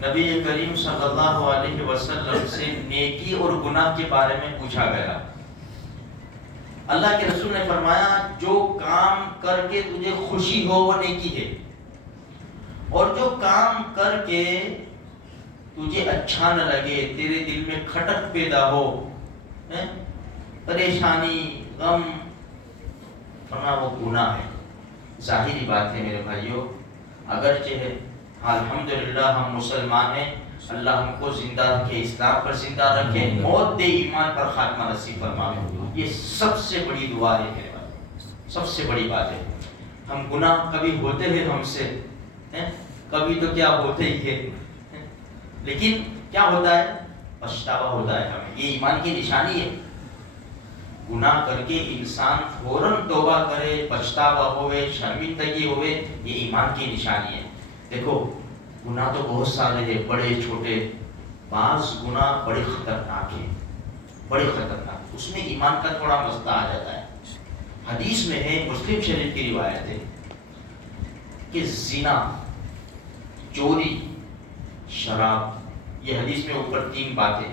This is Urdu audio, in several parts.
نبی کریم صلی اللہ علیہ وسلم سے نیکی اور گناہ کے بارے میں پوچھا گیا۔ اللہ کے رسول نے فرمایا جو کام کر کے تجھے خوشی ہو وہ نیکی ہے، اور جو کام کر کے تجھے اچھا نہ لگے، تیرے دل میں کھٹک پیدا ہو، پریشانی، غم، فرمایا وہ گناہ ہے۔ ظاہری بات ہے میرے بھائیوں، اگرچہ الحمدللہ ہم مسلمان ہیں، اللہ ہم کو زندہ رکھے، اسلام پر زندہ رکھے، موت دے ایمان پر خاتمہ نصیب فرمائے، یہ سب سے بڑی دعا ہے میرے بھائی، سب سے بڑی بات ہے۔ ہم گناہ کبھی ہوتے ہیں ہم سے، کبھی تو کیا ہوتے ہی ہے، لیکن کیا ہوتا ہے؟ پچھتاوا ہوتا ہے ہمیں، یہ ایمان کی نشانی ہے۔ گناہ کر کے انسان فوراً توبہ کرے، پچھتاوا ہوئے، شرمندگی ہوئے، یہ ایمان کی نشانی ہے۔ دیکھو گناہ تو بہت سارے ہیں، بڑے چھوٹے، بعض گناہ بڑے خطرناک ہیں، بڑے خطرناک، اس میں ایمان کا تھوڑا مسئلہ آ جاتا ہے۔ حدیث میں ہے، مسلم شریف کی روایت ہے کہ زنا، چوری، شراب، یہ حدیث میں اوپر 3 باتیں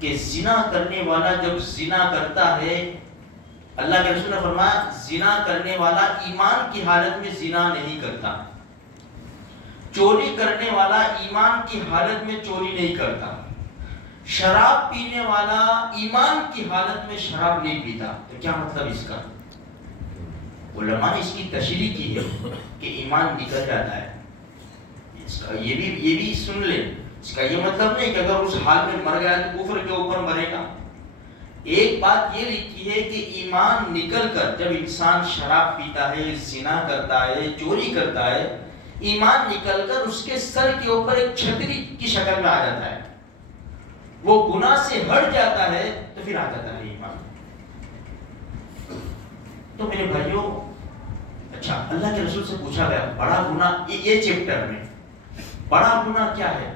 کہ زنا کرنے والا جب زنا کرتا ہے، اللہ کے رسول نے فرمایا زنا کرنے والا ایمان کی حالت میں زنا نہیں کرتا، چوری کرنے والا ایمان کی حالت میں چوری نہیں کرتا، شراب پینے والا ایمان کی حالت میں شراب نہیں پیتا۔ تو کیا مطلب اس کا؟ علماء نے اس کی تشریح کی ہے کہ ایمان نکل جاتا ہے، اس کا یہ بھی سن لیں، اس کا یہ مطلب نہیں کہ اگر اس حال میں مر گیا تو کفر کے اوپر مرے گا۔ ایک بات یہ لکھی ہے کہ ایمان نکل کر جب انسان شراب پیتا ہے، زنا کرتا ہے، چوری کرتا ہے، ایمان نکل کر اس کے سر کے اوپر ایک چھتری کی شکل میں آ جاتا ہے، وہ گناہ سے ہٹ جاتا ہے، تو پھر آ جاتا ہے ایمان۔ تو میرے بھائیوں، اچھا اللہ کے رسول سے پوچھا گیا بڑا گناہ، یہ چیپٹر میں بڑا گناہ کیا ہے؟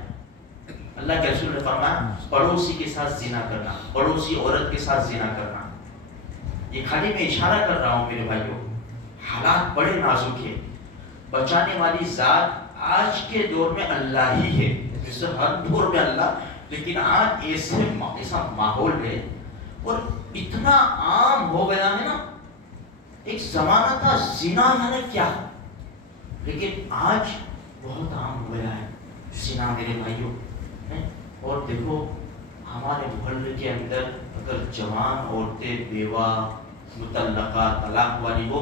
اللہ کے رسول نے فرمایا پڑوسی کے ساتھ زنا کرنا، پڑوسی عورت کے ساتھ زنا کرنا۔ یہ خالی میں اشارہ کر رہا ہوں میرے بھائیوں، حالات بڑے نازک ہیں، بچانے والی ذات آج کے دور میں اللہ ہی ہے، جیسے ہر دور میں اللہ، لیکن آج ایسا ماحول ہے اور اتنا عام ہو گیا ہے نا۔ ایک زمانہ تھا زنا یعنی کیا، لیکن آج بہت عام ہو گیا ہے زنا میرے بھائیوں۔ اور دیکھو ہمارے محلے کے اندر اگر جوان عورتیں، بیوہ، مطلقہ، طلاق والی ہو،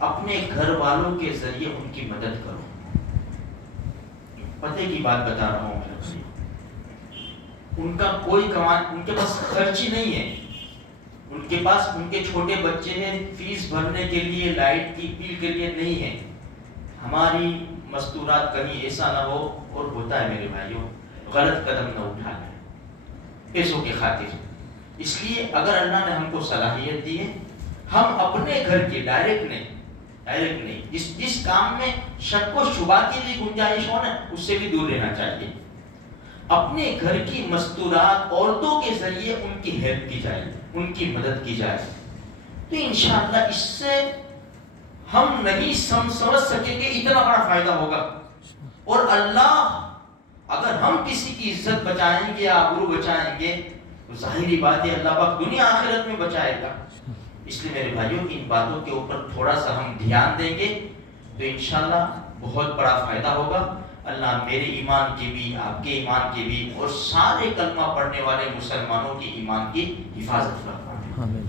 اپنے گھر والوں کے ذریعے ان کی مدد کرو۔ پتے کی بات بتا رہا ہوں میرے بھائی، ان کا کوئی ان کے پاس خرچ ہی نہیں ہے، ان کے پاس ان کے چھوٹے بچے ہیں، فیس بھرنے کے لیے، لائٹ کی بل کے لیے نہیں ہے۔ ہماری مستورات کہیں ایسا نہ ہو، اور ہوتا ہے میرے بھائیوں، غلط قدم نہ اٹھا لیں پیسوں کی خاطر۔ اس لیے اگر اللہ نے ہم کو صلاحیت دی ہے، ہم اپنے گھر کے ڈائریکٹ نہیں، جس کام میں شک و شبہ کی بھی گنجائش ہو نا، اس سے بھی دور رہنا چاہیے۔ اپنے گھر کی مستورات عورتوں کے ذریعے ان کی ہیلپ کی جائے، ان کی مدد کی جائے، تو انشاءاللہ اس سے ہم نہیں سمجھ سکیں گے اتنا بڑا فائدہ ہوگا۔ اور اللہ اگر ہم کسی کی عزت بچائیں گے، آبرو بچائیں گے، تو ظاہری بات ہے اللہ پاک دنیا آخرت میں بچائے گا۔ اس لیے میرے بھائیوں ان باتوں کے اوپر تھوڑا سا ہم دھیان دیں گے تو انشاءاللہ بہت بڑا فائدہ ہوگا۔ اللہ میرے ایمان کی بھی، آپ کے ایمان کی بھی، اور سارے کلمہ پڑھنے والے مسلمانوں کی ایمان کی حفاظت فرمائے۔